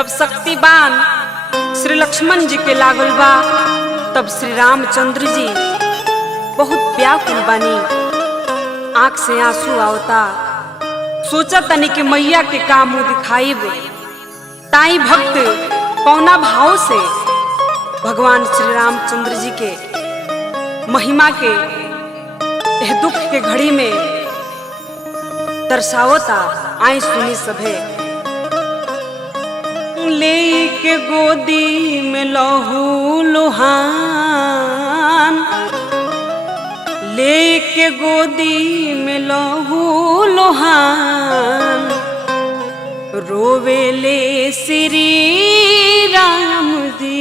जब शक्तिवान श्री लक्ष्मण जी के लागल बा तब श्री रामचंद्र जी बहुत व्याकुल बानी, आंख से आंसू आवता। सोचा तनी कि मैया के का मुंह दिखाइब। ताई भक्त पौना भाव से भगवान श्री रामचंद्र जी के महिमा के यह दुख के घड़ी में दर्शावता। आई सुनी सभे। ले के गोदी में लहू लुहान, ले के गोदी में लहू लुहान, रोवे ले श्री राम जी।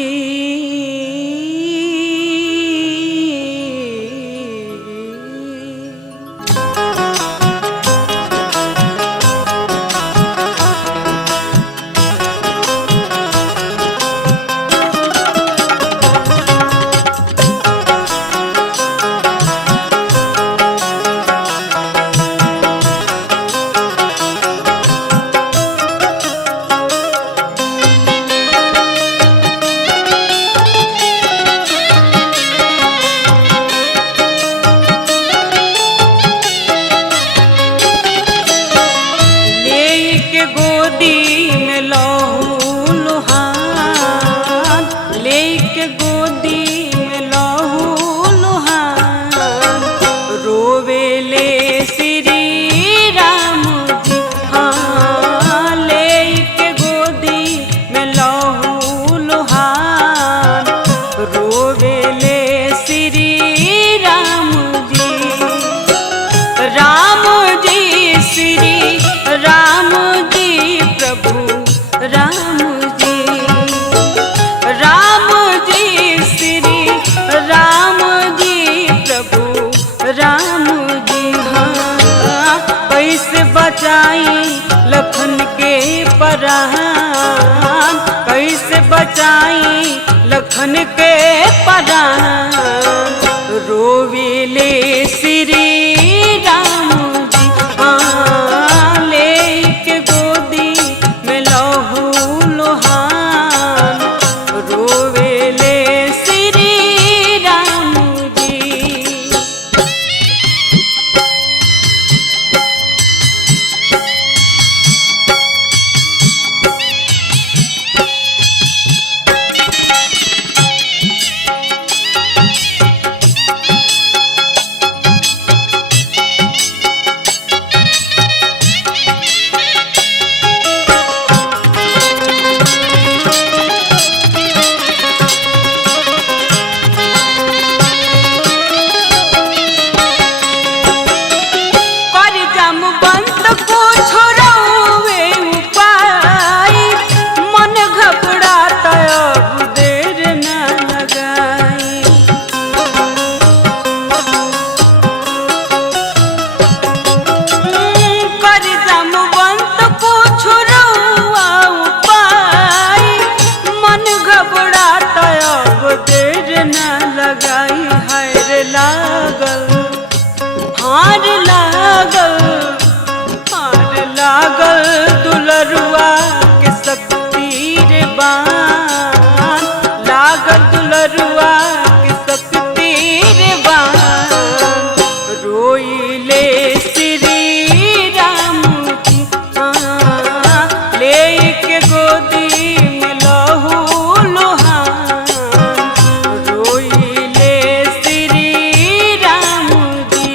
लखन के परान, कैसे बचाई लखन के परान, रोविले श्री राम जी। हाँ ले के गोदी में लहू लुहान, रोविले श्री राम जी। लागल दुलरुआ के शक्ति रे बान, लागल दुलरुआ के शक्ति रे बान, रोइले श्री राम जी। ले के गोदी में लहू लुहान, रोइले श्री राम जी।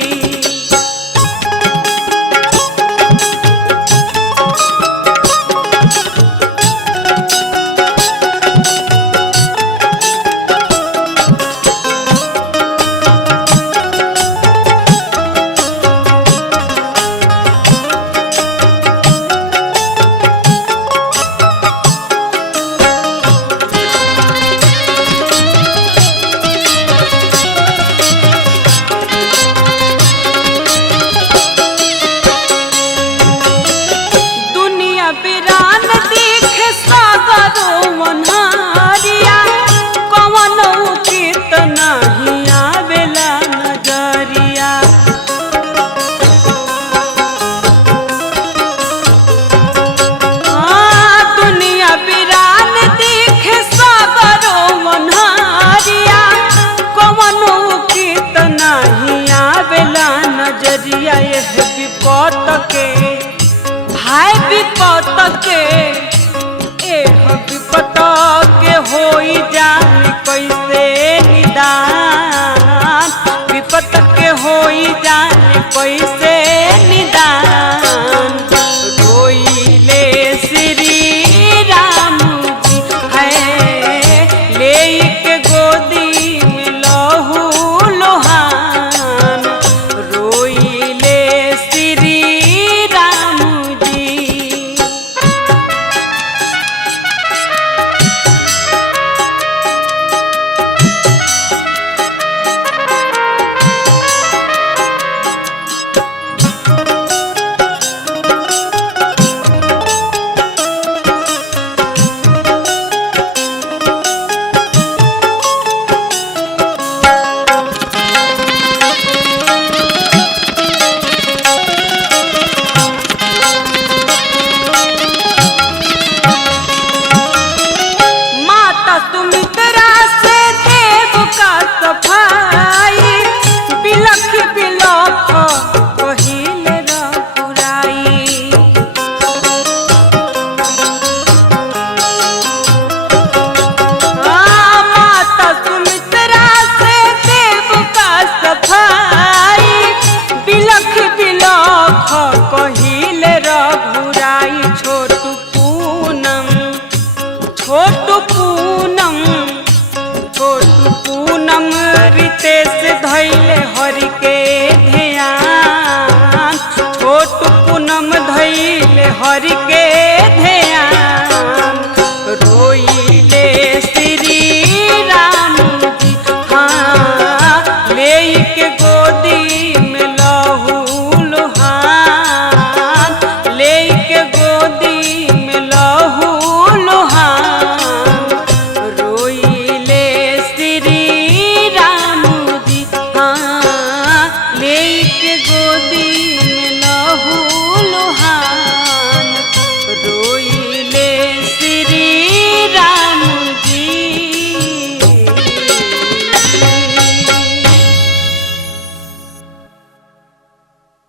विपत के भाई विपत के एह विपत के होई जान कैसे निदान विपत के होई जान कैसे निदान रोइले श्री राम जी है ले के गोदी में लहू लोहान रोइले श्री राम जी। माता सुमित्रा से देव का सफाई बिलख बिलख